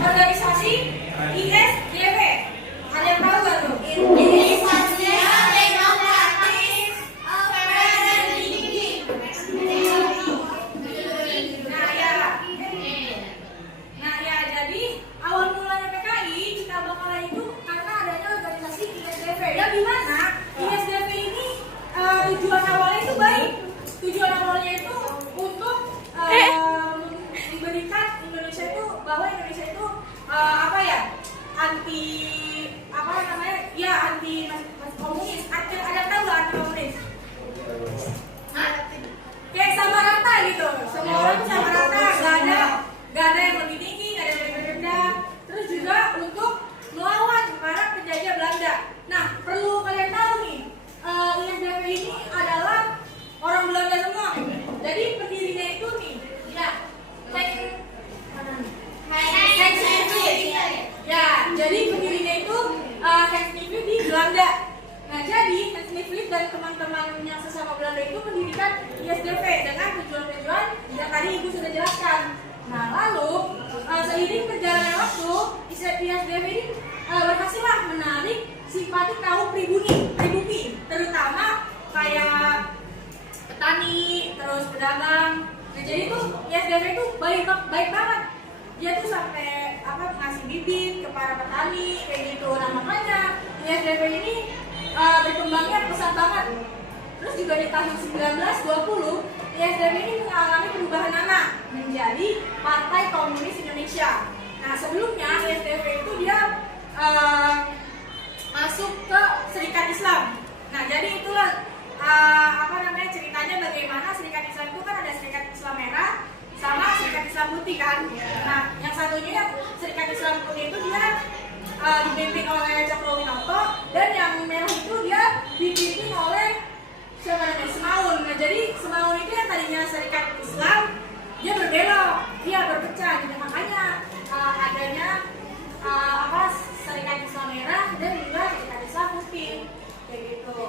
organisasi ISDW. Ada yang tahu nggak tuh? Tujuan awalnya itu baik. Tujuan awalnya itu untuk memberikan Indonesia itu bahwa Indonesia itu anti anti komunis. Ada tahu nggak anti komunis? Kayak sama rata gitu. Semua orang tuh sama rata. Gak ada yang lebih tinggi, gak ada yang lebih rendah. Terus juga untuk melawan para penjajah Belanda. Nah, perlu kalian tahu nih. ISDW ini adalah orang Belanda semua. Jadi pendirinya itu nih, jadi pendirinya itu Hans Nijmegen di Belanda. Nah, jadi Hans Nijmegen dan teman-teman yang sesama Belanda itu mendirikan ISDW dengan tujuan-tujuan yang tadi Ibu sudah jelaskan. Nah, lalu seiring perjalanan waktu, ISDW ini berhasillah menarik simpati kaum pribumi, terutama kayak petani, terus pedagang. Nah, jadi tuh ISDW itu baik banget. Dia tuh sampai ngasih bibit ke para petani kayak gitu. Nah, makanya ISDW ini berkembangnya pesat banget. Terus juga di tahun 1920 ISDW ini mengalami perubahan nama menjadi Partai Komunis Indonesia. Nah, sebelumnya ISDW itu dia masuk ke Serikat Islam. Nah, jadi itulah ceritanya bagaimana Serikat Islam itu kan ada Serikat Islam Merah sama Serikat Islam Putih kan. Nah, yang satunya Serikat Islam Putih itu dia dipimpin oleh Cakrowinoto, dan yang merah itu dia dipimpin oleh Semaun. Nah, jadi Semaun itu yang tadinya Serikat Islam dia berbelok, dia berpecah. Jadi makanya adanya Serikat Islam Merah dan juga Serikat Islam Putih kayak gitu.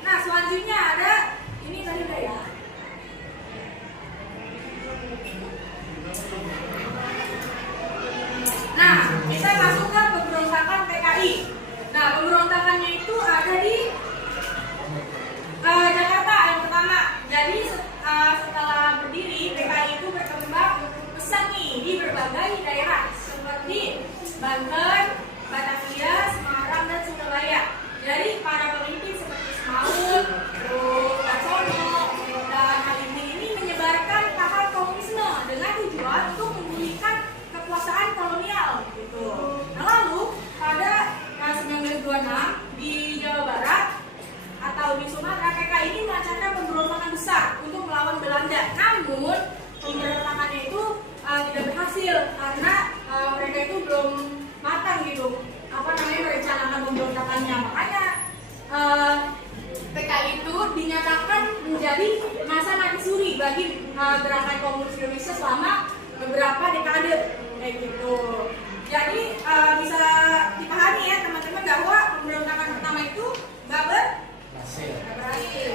Nah, selanjutnya ada ini tadi udah ya. Nah, kita masuk ke pemberontakan PKI. Nah, pemberontakannya itu ada di Jakarta yang pertama. Jadi setelah berdiri, PKI itu berkembang pesat nih di berbagai daerah seperti Banten, Batavia, Semarang, dan Surabaya. Jadi para pemimpin seperti Semaun, terus Karsono, dan Halimah ini menyebarkan paham komunisme dengan tujuan untuk memulihkan kekuasaan kolonial gitu. Nah, lalu pada 1926 di Jawa Barat atau di Sumatera, PKI ini melancarkan pemberontakan besar untuk melawan Belanda. Namun pemberontakannya itu tidak berhasil karena mereka itu belum matang gitu merencanakan pemberontakannya. Makanya PKI itu dinyatakan menjadi masa mati suri bagi gerakan komunis Indonesia selama beberapa dekade kayak gitu. Jadi bisa dipahami ya teman-teman bahwa pemberontakan pertama itu nggak berhasil.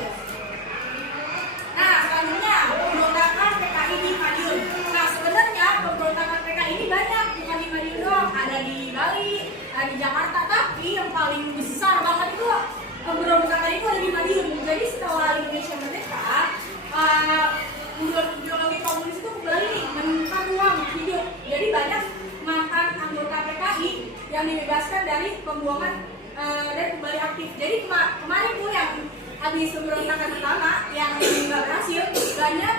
Nah, selanjutnya pemberontakan PKI di Madiun. Nah, sebenarnya pemberontakan PKI ini banyak, bukan di Madiun doang, ada di Bali, ada di Jakarta, tapi yang paling besar banget itu pemberontakan itu ada di Madiun. Jadi setelah Indonesia merdeka, ideologi komunis itu kembali menemukan ruang hidup. Jadi banyak mantan anggota PKI yang dibebaskan dari pembuangan dan kembali aktif. Jadi kemarin tuh yang habis pemberontakan pertama yang nggak berhasil, banyak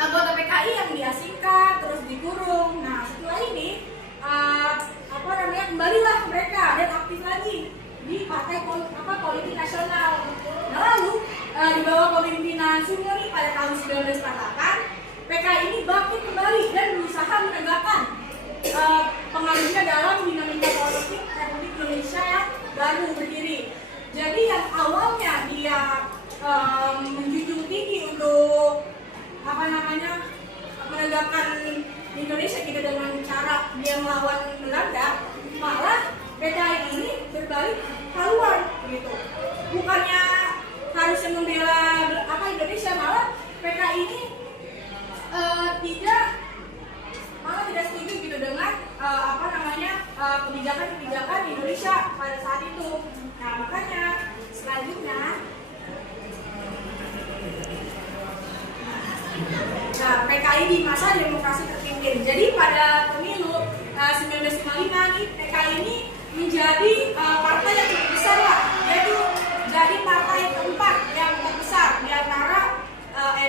anggota PKI yang diasingkan terus dikurung. Nah, setelah ini kembalilah mereka dan aktif lagi di partai politik nasional. Nah, lalu di bawah kepemimpinan Sumuri pada tahun 1948, PKI ini bangkit kembali dan berusaha menegakkan pengaruhnya dalam dinamika politik Republik Indonesia yang baru berdiri. Jadi yang awalnya dia menjunjung tinggi untuk menegakkan Indonesia kita dengan cara dia melawan Belanda, malah PKI ini berbalik haluan gitu. Bukannya harusnya membela Indonesia, malah PKI ini Nah, PKI di masa demokrasi terpimpin. Jadi pada pemilu 1955 nih, PKI ini menjadi partai yang cukup besar lah, yaitu jadi partai keempat yang terbesar di antara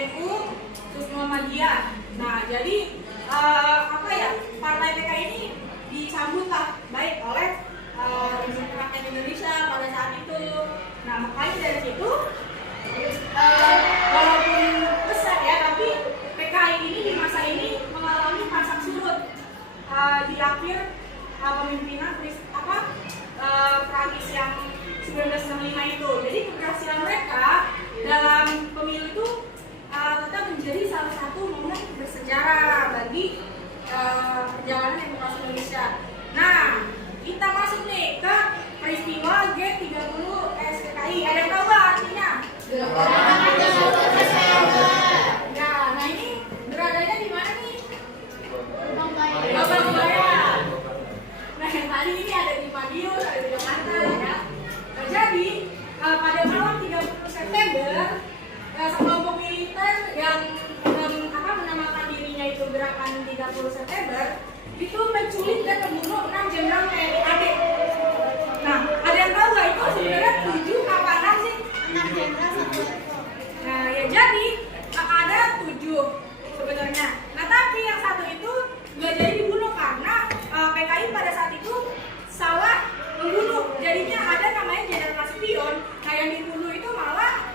NU terus Muhammadiyah. Nah, jadi partai PKI ini disambut lah baik oleh rakyat Indonesia pada saat itu. Nah, makanya dari situ walaupun besar ya, tapi PKI ini di masa ini mengalami pasang surut di akhir pemimpinan Prancis yang 1965 itu. Jadi keberhasilan mereka dalam pemilu itu tetap menjadi salah satu momen bersejarah bagi perjalanan demokrasi Indonesia. Nah, kita masuk nih ke peristiwa G30 SPKI. Ada yang tahu nggak artinya? Nah ini beradanya di mana nih? Surabaya. Nah, yang tadi ini ada di Madiun, ada di Jakarta ya. Nah, jadi pada malam 30 September sekelompok militer yang menamakan dirinya itu Gerakan 30 September itu menculik dan membunuh 6 jenderal TNI AD. Nah, ada yang tahu nggak itu sebenarnya 7 apa 6 sih? 6 jenderal 1 ekor. Nah, ya jadi ada 7 sebenarnya. Nah, tapi yang satu itu nggak jadi dibunuh karena PKI pada saat itu salah membunuh. Jadinya ada namanya Jenderal Nasution. Nah, yang dibunuh itu malah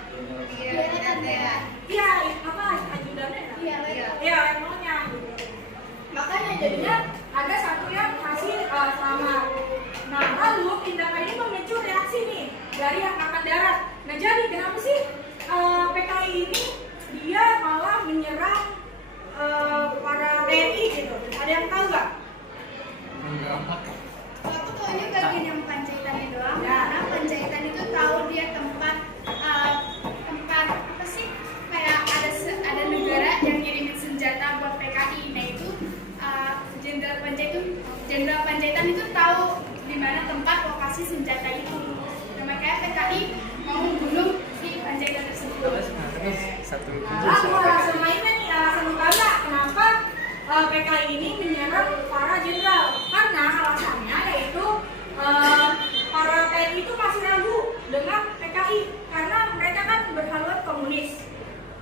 ajudannya. Iya, emangnya. Makanya jadinya ada satu yang masih selamat. Nah, lalu tindakan ini memicu reaksi nih dari Angkatan Darat. Nah, jadi kenapa sih PKI ini dia malah menyerang para TNI gitu? Ada yang tahu nggak? Aku tahunya bagian yang Panjaitannya doang. Ya. Karena Panjaitan itu tahu dia tempat apa sih? Kayak ada negara yang ngirimin senjata buat PKI. Nah itu Jenderal Panjaitan itu tahu di mana tempat lokasi senjata itu. Nah, makanya PKI mau membunuh si Panjaitan tersebut. Alasan lainnya nih, alasan utama kenapa PKI ini menyerang para jenderal, karena alasannya yaitu para TNI itu masih ragu dengan PKI karena mereka kan berhaluan komunis.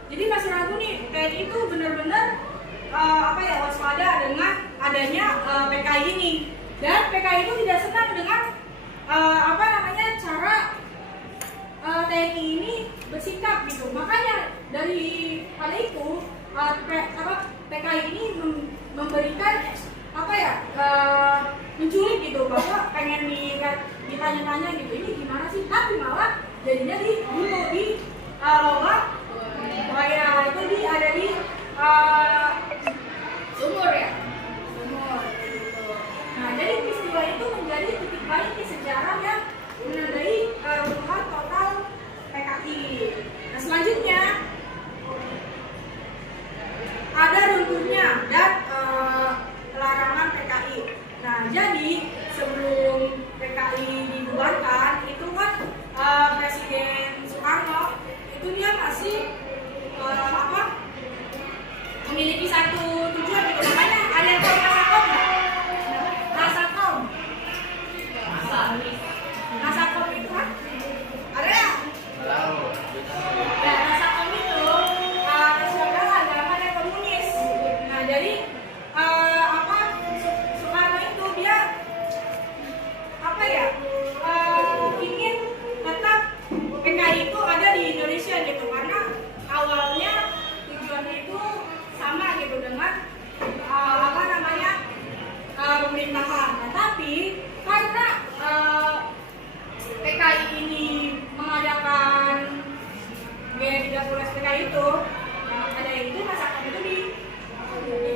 Jadi masih ragu nih, TNI itu benar-benar waspada dengan adanya PKI ini. Dan PKI itu tidak senang dengan cara TNI ini bersikap gitu. Makanya daripada itu PKI ini memberikan menculik gitu, bahwa pengen ditanya-tanya gitu, ini gimana sih, tapi malah jadinya dibunuh di Lowak. Itu ada di Sumur ya. Nah, jadi peristiwa itu menjadi titik balik di sejarah yang menandai runtuhan total PKI. Nah, selanjutnya ada runtuhnya dan larangan PKI. Nah, jadi sebelum PKI dibubarkan itu kan Presiden Soekarno itu dia masih memiliki satu tujuan gitu. Makanya ada yang tahu Nasakom nggak? Nasakom. Nasakom itu kan? Ada ya? Ya, Nasakom itu nasional agama dan komunis. Nah, jadi Soekarno itu dia ingin tetap PKI itu ada di Indonesia gitu, karena awalnya tujuannya itu sama gitu dengan pemerintahan. Nah, tapi karena PKI ini mengadakan G30 SPKI itu, ada itu Nasakom itu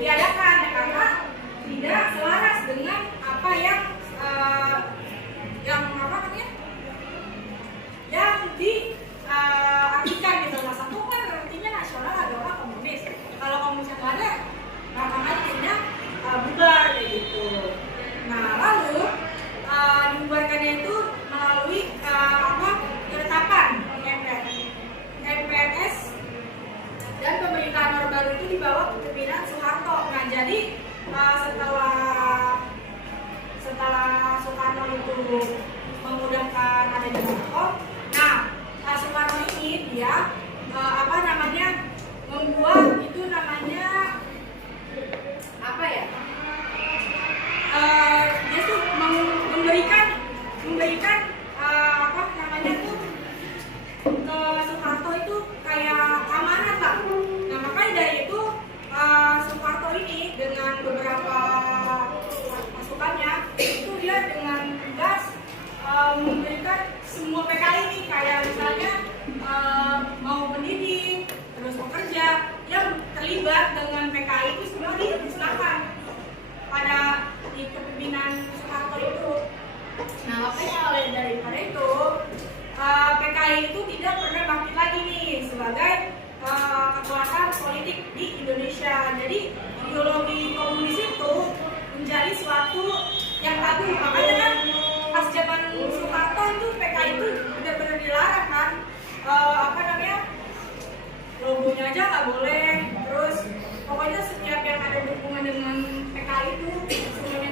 diadakan karena tidak selaras dengan apa yang diartikan gitu. Nasakom kan artinya nasional agama komunis. Kalau komunis nggak ada, akhirnya bubar kayak gitu. Nah, lalu dibubarkannya itu melalui ketetapan MPRS dan pemerintahan Orde Baru setelah Soekarno itu memudahkan adanya Telkom. Nah, Soekarno ini dia membuat itu namanya apa ya? Dia tuh memberikan apa namanya tuh ke Soeharto itu kayak amanat lah. Nah, makanya dari itu Soeharto ini dengan beberapa pasukannya itu dia dengan tegas memberikan semua PKI ini, kayak misalnya mau mendidik, terus pekerja yang terlibat dengan PKI itu semua dimusnahkan pada di kepemimpinan Soeharto itu. Nah, makanya oleh daripada itu PKI itu tidak pernah bangkit lagi nih sebagai kekuatan politik di Indonesia. Jadi ideologi komunis itu menjadi suatu yang tabu. Makanya kan pas zaman Soeharto itu PKI itu benar-benar dilarang kan, logonya aja nggak boleh. Terus pokoknya setiap yang ada berhubungan dengan PKI itu semuanya